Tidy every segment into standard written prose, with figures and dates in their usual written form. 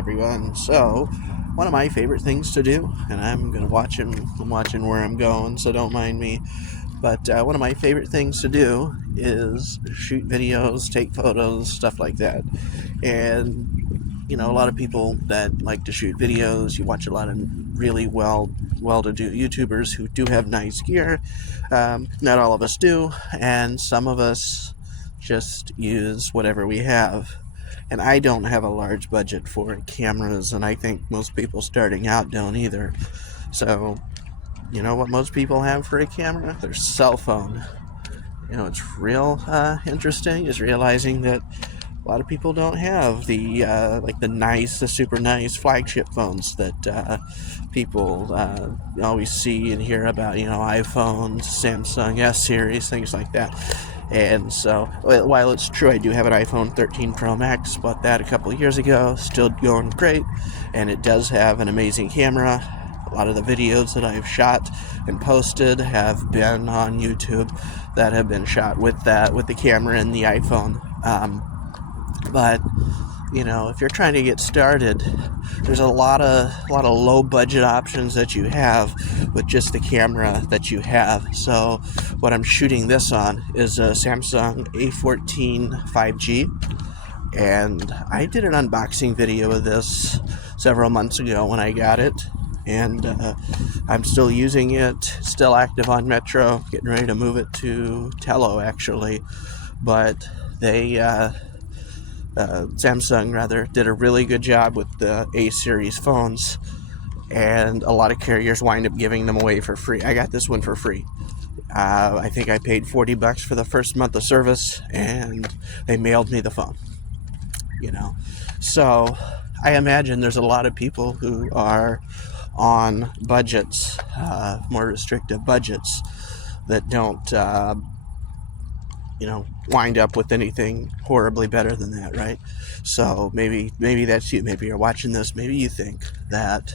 everyone. So, one of my favorite things to do, and I'm watching where I'm going, so don't mind me. But one of my favorite things to do is shoot videos, take photos, stuff like that. And a lot of people that like to shoot videos, you watch a lot of really well-to-do YouTubers who do have nice gear. Not all of us do, and some of us just use whatever we have. And I don't have a large budget for cameras, and I think most people starting out don't either. So, you know what most people have for a camera? Their cell phone. It's real interesting is realizing that a lot of people don't have the super nice flagship phones that people always see and hear about. iPhones, Samsung S series, things like that. And so, while it's true I do have an iPhone 13 Pro Max, bought that a couple of years ago, still going great, and it does have an amazing camera. A lot of the videos that I've shot and posted have been on YouTube that have been shot with the camera and the iPhone. But if you're trying to get started, there's a lot of low budget options that you have with just the camera that you have. So what I'm shooting this on is a Samsung A14 5G, and I did an unboxing video of this several months ago when I got it, and I'm still using it, still active on Metro, getting ready to move it to Tello actually, but Samsung did a really good job with the A series phones, and a lot of carriers wind up giving them away for free. I got this one for free. I think I paid $40 for the first month of service, and they mailed me the phone. So I imagine there's a lot of people who are on budgets, more restrictive budgets, that don't wind up with anything horribly better than that, right? So maybe that's you. Maybe you're watching this. Maybe you think that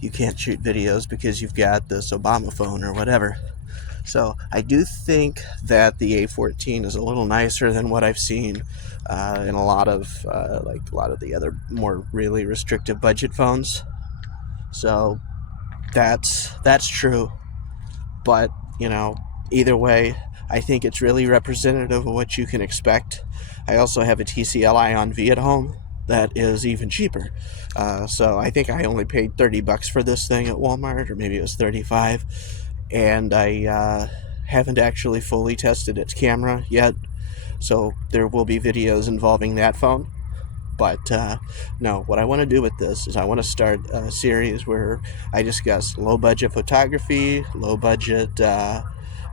you can't shoot videos because you've got this Obama phone or whatever. So I do think that the A14 is a little nicer than what I've seen in a lot of the other more really restrictive budget phones. So that's true. But either way, I think it's really representative of what you can expect. I also have a TCL Ion V at home that is even cheaper. So I think I only paid $30 for this thing at Walmart, or maybe it was $35. And I haven't actually fully tested its camera yet. So there will be videos involving that phone. But no, what I want to do with this is I want to start a series where I discuss low budget photography, low budget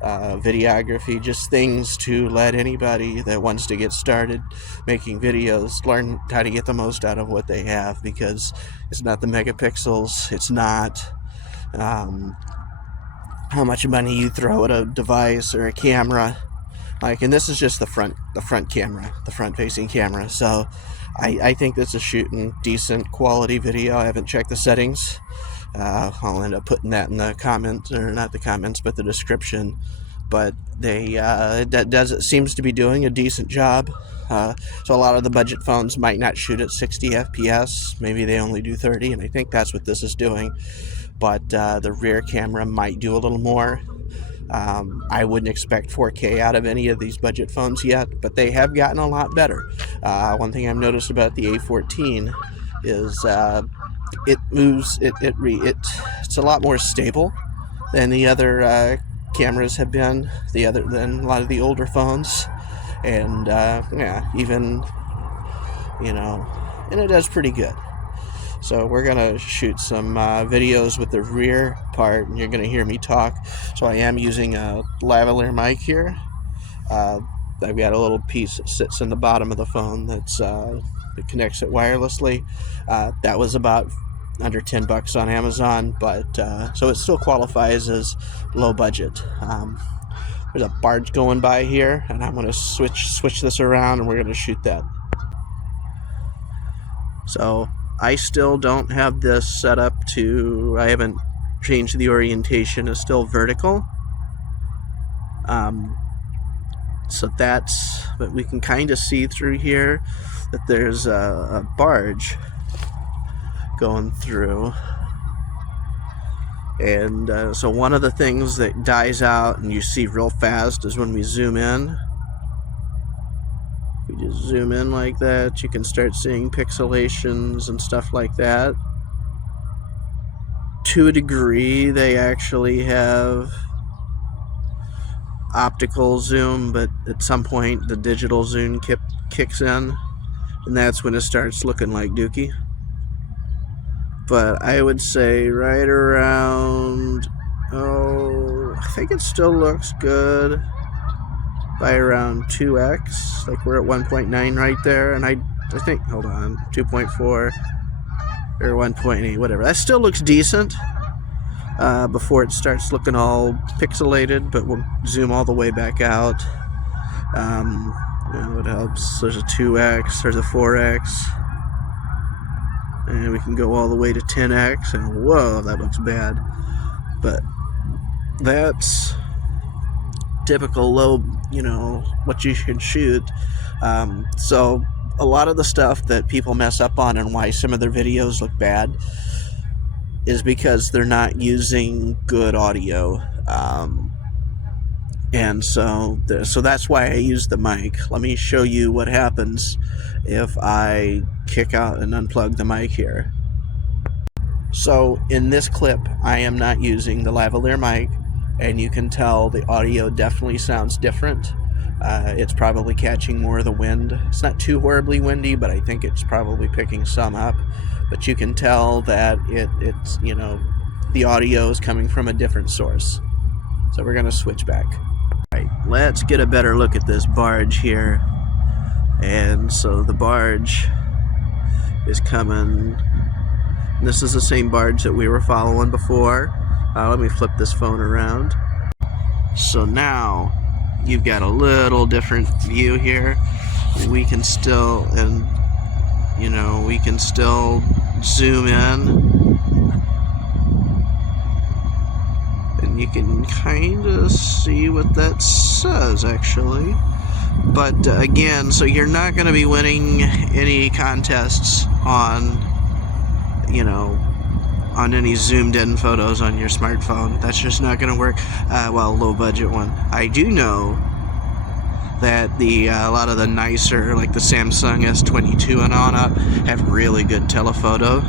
videography, just things to let anybody that wants to get started making videos learn how to get the most out of what they have, because it's not the megapixels, it's not how much money you throw at a device or a camera. And this is just the front camera, the front facing camera. So I think this is shooting decent quality video. I haven't checked the settings. I'll end up putting that in the comments, or not the comments, but the description. But it seems to be doing a decent job. So a lot of the budget phones might not shoot at 60 FPS. Maybe they only do 30, and I think that's what this is doing. But the rear camera might do a little more. I wouldn't expect 4K out of any of these budget phones yet, but they have gotten a lot better. One thing I've noticed about the A14 is it moves. It's a lot more stable than the other cameras have been. Than a lot of the older phones, and and it does pretty good. So we're gonna shoot some videos with the rear part, and you're gonna hear me talk. So I am using a lavalier mic here. I've got a little piece that sits in the bottom of the phone that connects it wirelessly. That was about under $10 on Amazon, but so it still qualifies as low budget. There's a barge going by here, and I'm gonna switch this around, and we're gonna shoot that. So I still don't have this set up I haven't changed the orientation. It's still vertical. But we can kind of see through here that there's a barge going through. And so one of the things that dies out and you see real fast is when we zoom in. If we just zoom in like that, you can start seeing pixelations and stuff like that. To a degree, they actually have optical zoom, but at some point the digital zoom kicks in, and that's when it starts looking like dookie. But I would say right around, I think it still looks good by around 2x, like we're at 1.9 right there, and I think, hold on, 2.4 or 1.8, whatever. That still looks decent before it starts looking all pixelated, but we'll zoom all the way back out. It helps. There's a 2x, there's a 4x. And we can go all the way to 10x, and whoa, that looks bad. But that's typical low, what you should shoot. So a lot of the stuff that people mess up on and why some of their videos look bad is because they're not using good audio. And so that's why I use the mic. Let me show you what happens if I kick out and unplug the mic here. So in this clip, I am not using the lavalier mic, and you can tell the audio definitely sounds different. It's probably catching more of the wind. It's not too horribly windy, but I think it's probably picking some up. But you can tell that it's the audio is coming from a different source. So we're going to switch back. Right, let's get a better look at this barge here. And so the barge is coming. This is the same barge that we were following before. Let me flip this phone around. So now you've got a little different view here. We can still, we can still zoom in. And you can kind of see what that says, actually. But again, so you're not going to be winning any contests on, on any zoomed in photos on your smartphone. That's just not going to work. Low budget one. I do know that a lot of the nicer, like the Samsung S22 and on up, have really good telephoto.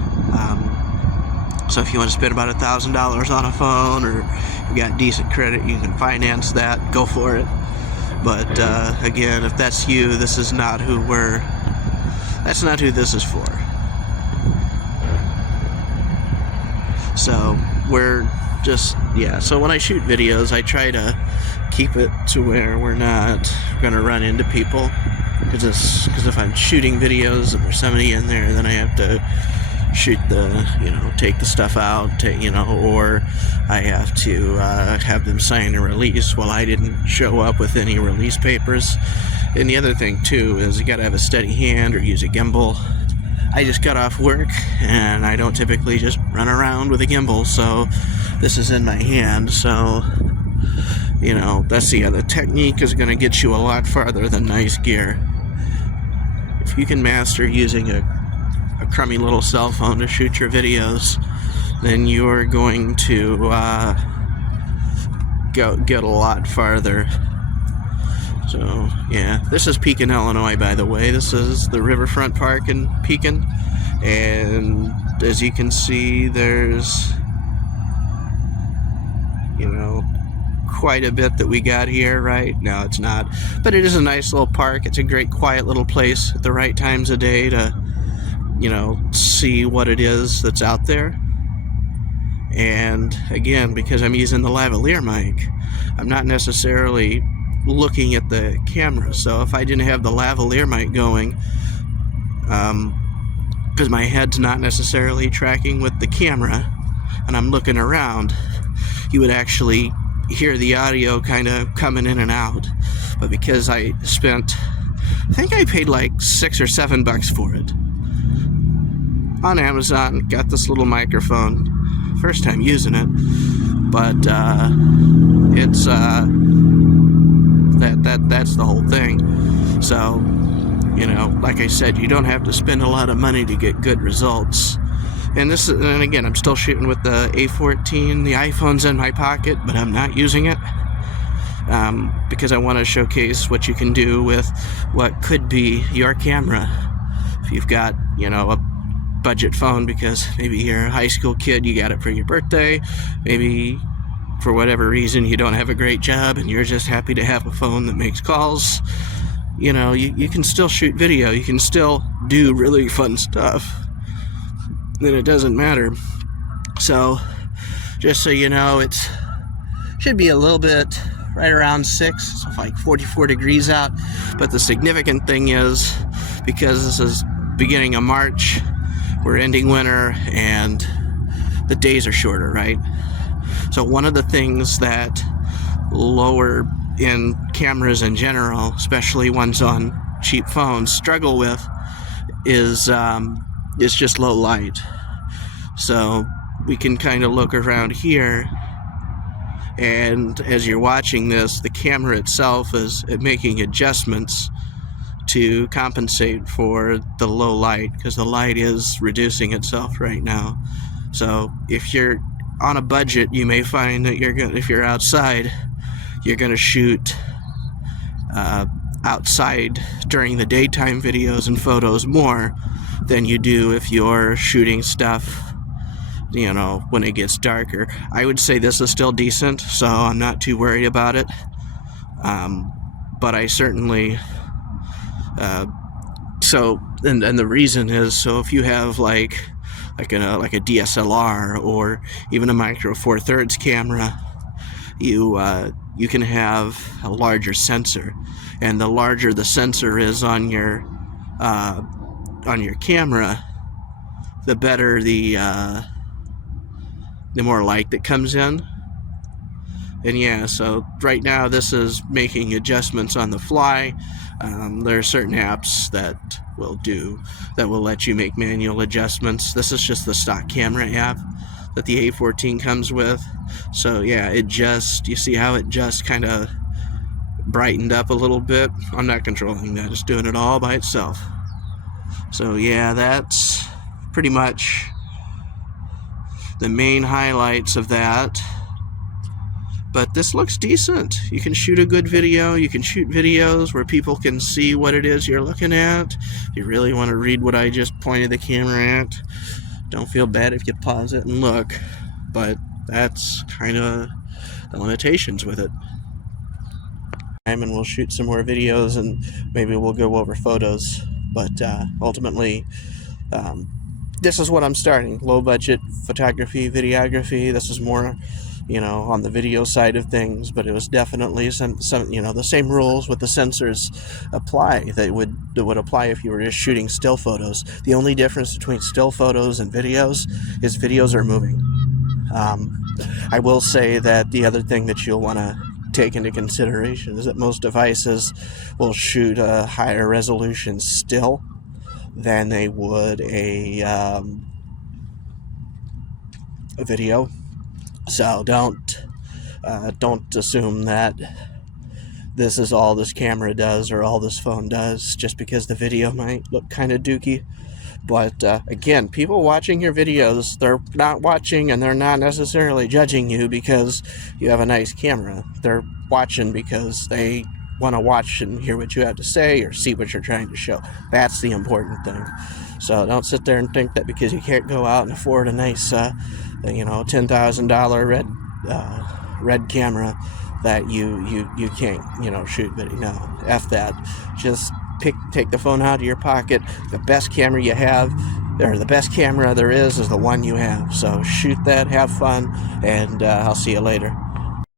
So if you want to spend about $1,000 on a phone, or you got decent credit, you can finance that, go for it. But again, if that's you, this is not who that's not who this is for. So we're just, so when I shoot videos, I try to keep it to where we're not going to run into people. Because if I'm shooting videos and there's somebody in there, then I have to shoot take the stuff out, or I have to have them sign a release. Well, I didn't show up with any release papers. And the other thing too is you gotta have a steady hand or use a gimbal. I just got off work and I don't typically just run around with a gimbal, so this is in my hand. So that's the other technique is going to get you a lot farther than nice gear. If you can master using a crummy little cell phone to shoot your videos, then you're going to get a lot farther. So this is Pekin, Illinois, by the way. This is the Riverfront Park in Pekin, and as you can see, there's quite a bit that we got here. Right now it's not, but it is a nice little park. It's a great quiet little place at the right times of day to see what it is that's out there. And again, because I'm using the lavalier mic, I'm not necessarily looking at the camera. So if I didn't have the lavalier mic going, because my head's not necessarily tracking with the camera and I'm looking around, you would actually hear the audio kind of coming in and out. But because I think I paid like $6 or $7 for it on Amazon, got this little microphone, first time using it, but it's that's the whole thing. So like I said, you don't have to spend a lot of money to get good results. and again, I'm still shooting with the A14. The iPhone's in my pocket, but I'm not using it because I want to showcase what you can do with what could be your camera. If you've got, a budget phone because maybe you're a high school kid, you got it for your birthday, maybe for whatever reason you don't have a great job and you're just happy to have a phone that makes calls, you can still shoot video, you can still do really fun stuff, then it doesn't matter. So just so you know, it should be a little bit right around 6, so like 44 degrees out. But the significant thing is, because this is beginning of March, we're ending winter and the days are shorter, right? So one of the things that lower end cameras in general, especially ones on cheap phones, struggle with is just low light. So we can kind of look around here, and as you're watching this, the camera itself is making adjustments to compensate for the low light, because the light is reducing itself right now. So if you're on a budget, you may find that if you're outside, you're gonna shoot outside during the daytime videos and photos more than you do if you're shooting stuff when it gets darker. I would say this is still decent, so I'm not too worried about it. But I certainly and the reason is, so if you have like a DSLR or even a Micro Four Thirds camera, you can have a larger sensor, and the larger the sensor is on your camera, the better the more light that comes in. And yeah, so right now this is making adjustments on the fly. There are certain apps that will let you make manual adjustments. This is just the stock camera app that the A14 comes with. So yeah, you see how it just kind of brightened up a little bit. I'm not controlling that, it's doing it all by itself. So yeah, that's pretty much the main highlights of that. But this looks decent. You can shoot a good video. You can shoot videos where people can see what it is you're looking at. If you really want to read what I just pointed the camera at, don't feel bad if you pause it and look. But that's kind of the limitations with it. And we'll shoot some more videos, and maybe we'll go over photos. But ultimately, this is what I'm starting. Low budget photography, videography. This is more on the video side of things, but it was definitely some the same rules with the sensors apply that would apply if you were just shooting still photos. The only difference between still photos and videos is videos are moving. I will say that the other thing that you'll want to take into consideration is that most devices will shoot a higher resolution still than they would a video. So don't assume that this is all this camera does or all this phone does, just because the video might look kind of dookie. But again, people watching your videos, they're not watching and they're not necessarily judging you because you have a nice camera. They're watching because they want to watch and hear what you have to say or see what you're trying to show. That's the important thing. So don't sit there and think that because you can't go out and afford a nice $10,000 red camera that you can't shoot video. No, F that. Just take the phone out of your pocket. The best camera you have, or the best camera there is the one you have. So shoot that, have fun, and I'll see you later.